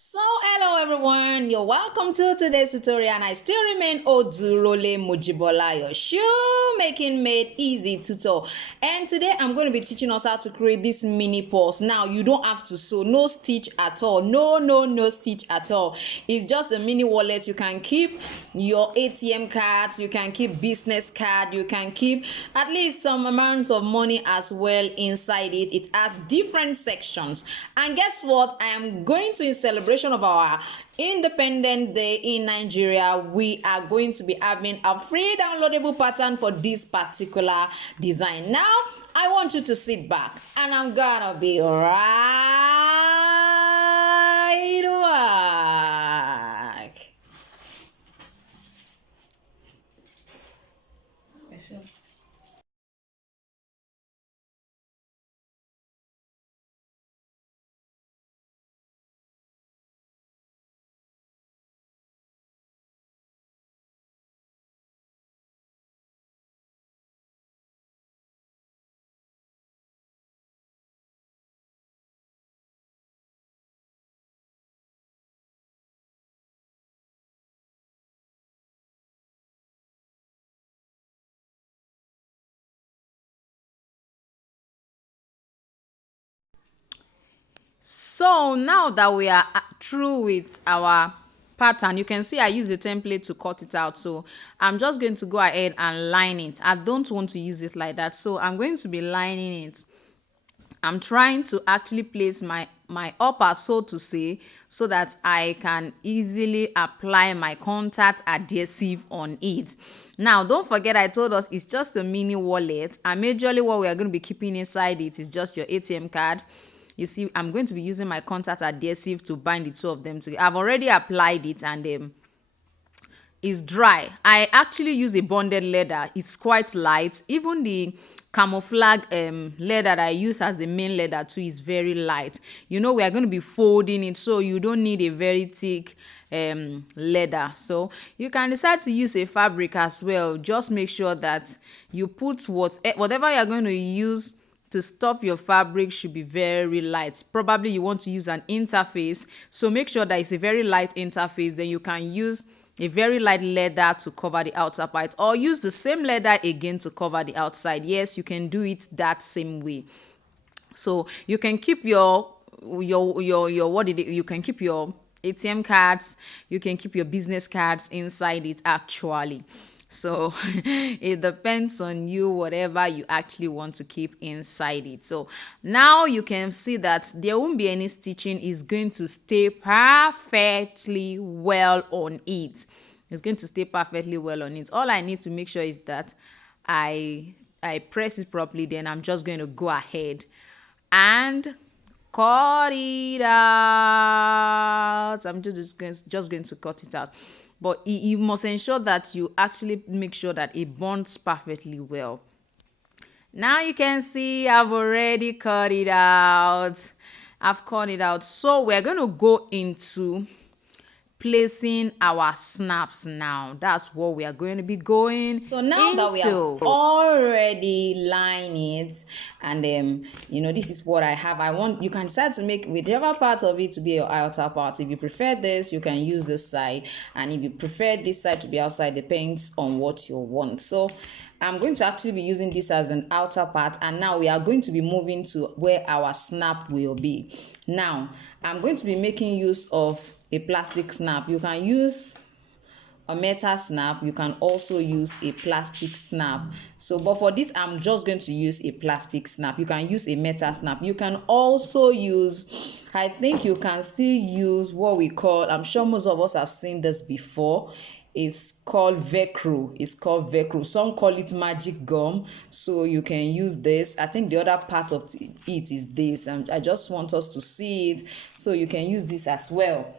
So hello everyone, you're welcome to today's tutorial and I still remain Odurole Mojibola, your shoemaking made easy tutor. And today I'm going to be teaching us how to create this mini purse. Now you don't have to sew, no stitch at all, no stitch at all. It's just a mini wallet. You can keep your ATM cards, you can keep business card, you can keep at least some amounts of money as well inside it. It has different sections, and guess what, I am going to, in celebration of our Independence Day in Nigeria, we are going to be having a free downloadable pattern for this particular design. Now I want you to sit back and I'm gonna be right back. So now that we are through with our pattern, you can see I use the template to cut it out. So I'm just going to go ahead and line it. I don't want to use it like that, so I'm going to be lining it. I'm trying to actually place my upper, so to say, so that I can easily apply my contact adhesive on it. Now don't forget, I told us it's just a mini wallet, and majorly what we are going to be keeping inside it is just your ATM card. You see, I'm going to be using my contact adhesive to bind the two of them together. I've already applied it and it's dry. I actually use a bonded leather. It's quite light. Even the camouflage leather that I use as the main leather too is very light. You know, we are going to be folding it, so you don't need a very thick leather. So you can decide to use a fabric as well. Just make sure that you put whatever you're going to use to stuff your fabric should be very light. Probably you want to use an interface, so make sure that it's a very light interface. Then you can use a very light leather to cover the outer part, or use the same leather again to cover the outside. Yes, you can do it that same way. So you can keep your you can keep your ATM cards, you can keep your business cards inside it actually. So it depends on you, whatever you actually want to keep inside it. So now you can see that there won't be any stitching. Is going to stay perfectly well on it. It's going to stay perfectly well on it. All I need to make sure is that I press it properly. Then I'm just going to go ahead and cut it out. I'm just going to cut it out. But you must ensure that you actually make sure that it bonds perfectly well. Now you can see I've already cut it out. I've cut it out. So we're going to go into placing our snaps now. That's what we are going to be going. So now that we have already lined it, and you know, this is what I have. You can decide to make whichever part of it to be your outer part. If you prefer this, you can use this side, and if you prefer this side to be outside, depends on what you want. So I'm going to actually be using this as an outer part, and now we are going to be moving to where our snap will be. Now I'm going to be making use of a plastic snap. You can use a metal snap, you can also use a plastic snap. So but for this I'm just going to use a plastic snap. You can use a metal snap. You can also use, I think you can still use what we call, I'm sure most of us have seen this before, it's called Velcro. It's called Velcro. Some call it magic gum. So you can use this. I think the other part of it is this, and I just want us to see it. So you can use this as well.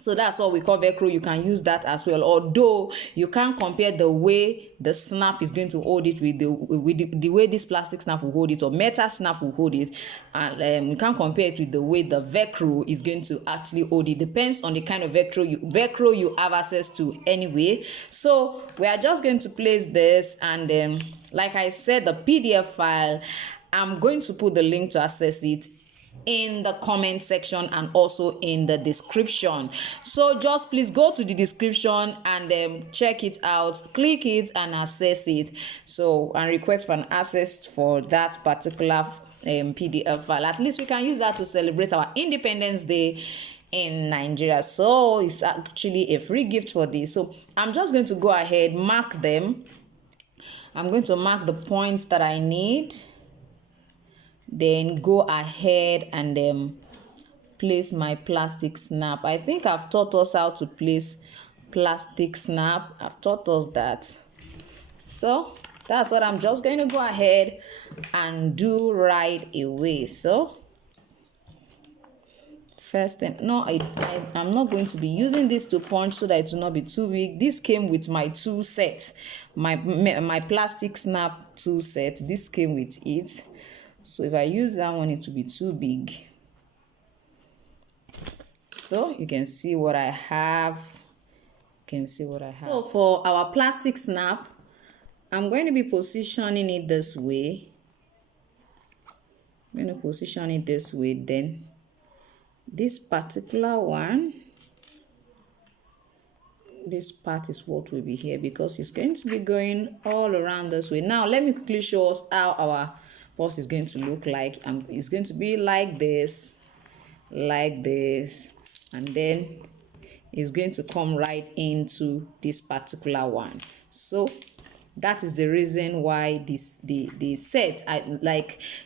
So that's what we call Velcro. You can use that as well, although you can't compare the way the snap is going to hold it with the way this plastic snap will hold it, or metal snap will hold it, and you can't compare it with the way the Velcro is going to actually hold it. Depends on the kind of Velcro you have access to anyway. So we are just going to place this, and like I said, the PDF file, I'm going to put the link to access it in the comment section and also in the description. So just please go to the description and check it out, click it and access it. So, and request for an access for that particular PDF file. At least we can use that to celebrate our Independence Day in Nigeria. So it's actually a free gift for this. So I'm just going to go ahead, mark them. I'm going to mark the points that I need, then go ahead and place my plastic snap. I think I've taught us how to place plastic snap. I've taught us that. So that's what I'm just going to go ahead and do right away. So first thing, no, I'm not going to be using this to punch so that it will not be too big. This came with my tool set, my plastic snap tool set. This came with it. So if I use that one, it will be too big. So you can see what I have. So for our plastic snap, I'm going to be positioning it this way. I'm going to position it this way. Then this particular one, this part is what will be here because it's going to be going all around this way. Now let me quickly show us how our purse is going to look like. It's going to be like this, and then it's going to come right into this particular one. So that is the reason why the set,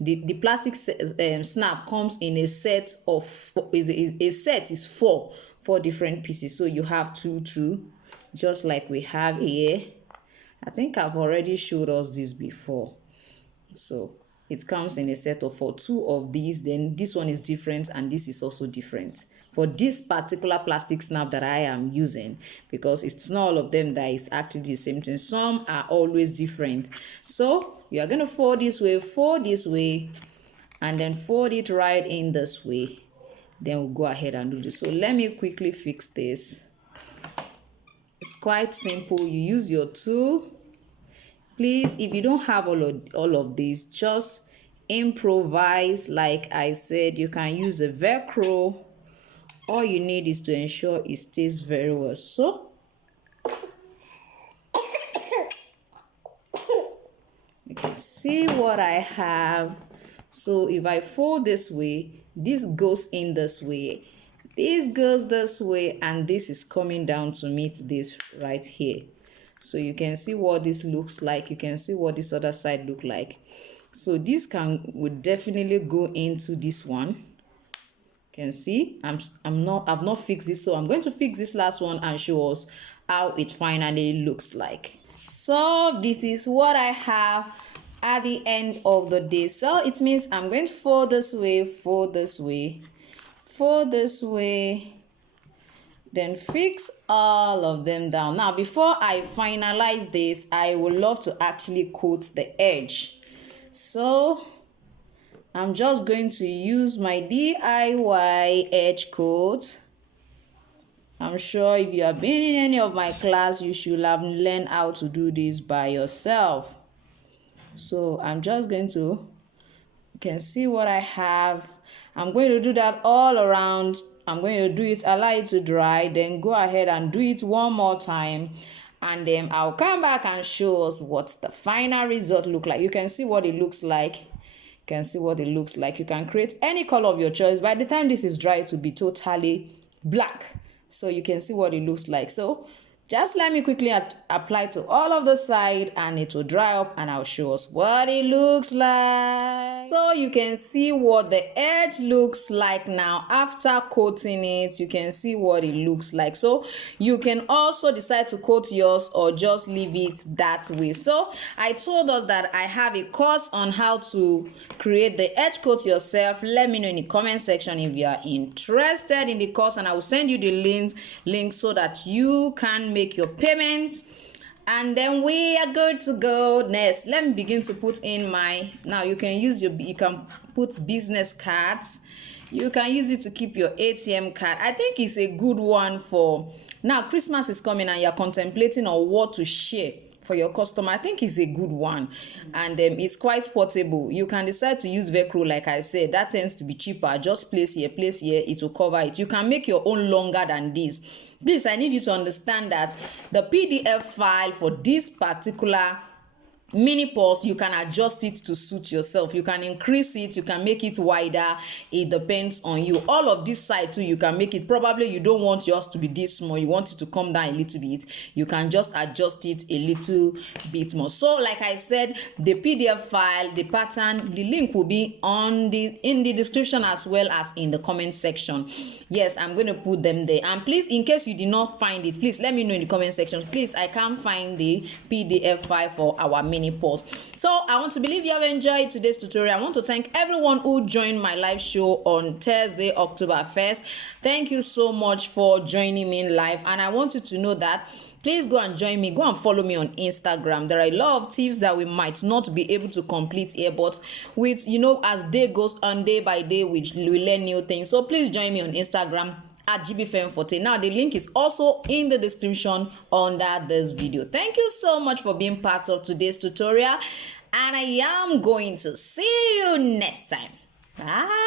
the plastic snap comes in a set of is four different pieces. So you have two, just like we have here. I think I've already showed us this before. So it comes in a set of 4. 2 of these, then this one is different and this is also different for this particular plastic snap that I am using, because it's not all of them that is actually the same thing. Some are always different. So you are going to fold this way, and then fold it right in this way. Then we'll go ahead and do this. So let me quickly fix this. It's quite simple. You use your tool. Please, if you don't have all of these, just improvise. Like I said, you can use a Velcro. All you need is to ensure it stays very well. So you can see what I have. So if I fold this way, this goes in this way, this goes this way, and this is coming down to meet this right here. So you can see what this looks like. You can see what this other side look like. So this would definitely go into this one. You can see I've not fixed this, so I'm going to fix this last one and show us how it finally looks like. So this is what I have at the end of the day. So it means I'm going to fold this way, fold this way, fold this way, then fix all of them down. Now before I finalize this, I would love to actually coat the edge. So I'm just going to use my DIY edge coat. I'm sure if you have been in any of my class, you should have learned how to do this by yourself. So I'm just going to, you can see what I have. I'm going to do that all around. I'm going to do it, allow it to dry, then go ahead and do it one more time. And then I'll come back and show us what the final result look like. You can see what it looks like. You can see what it looks like. You can create any color of your choice. By the time this is dry, it will be totally black. So you can see what it looks like. So just let me quickly apply to all of the side, and it will dry up, and I'll show us what it looks like. So you can see what the edge looks like now after coating it. You can see what it looks like. So you can also decide to coat yours or just leave it that way. So I told us that I have a course on how to create the edge coat yourself. Let me know in the comment section if you are interested in the course, and I will send you the link so that you can make your payments, and then we are good to go. Next, let me begin to put in my, now you can put business cards. You can use it to keep your ATM card. I think it's a good one for now. Christmas is coming and you're contemplating on what to share for your customer, I think is a good one. And it's quite portable. You can decide to use Velcro, like I said, that tends to be cheaper. Just place here, it will cover it. You can make your own longer than this. Please, I need you to understand that the PDF file for this particular mini purse, you can adjust it to suit yourself. You can increase it, you can make it wider. It depends on you. All of this side too, you can make it. Probably you don't want yours to be this small, you want it to come down a little bit. You can just adjust it a little bit more. So like I said, the PDF file, the pattern, the link will be in the description as well as in the comment section. Yes, I'm going to put them there. And please, in case you did not find it, please let me know in the comment section. Please, I can't find the PDF file for our mini purse. So I want to believe you have enjoyed today's tutorial. I want to thank everyone who joined my live show on Thursday, October 1st. Thank you so much for joining me in live, and I want you to know that please go and join me, go and follow me on Instagram. There are a lot of tips that we might not be able to complete here, but with, you know, as day goes on, day by day, we learn new things. So please join me on Instagram at Jibbyfem Forte. Now the link is also in the description under this video. Thank you so much for being part of today's tutorial, and I am going to see you next time. Bye.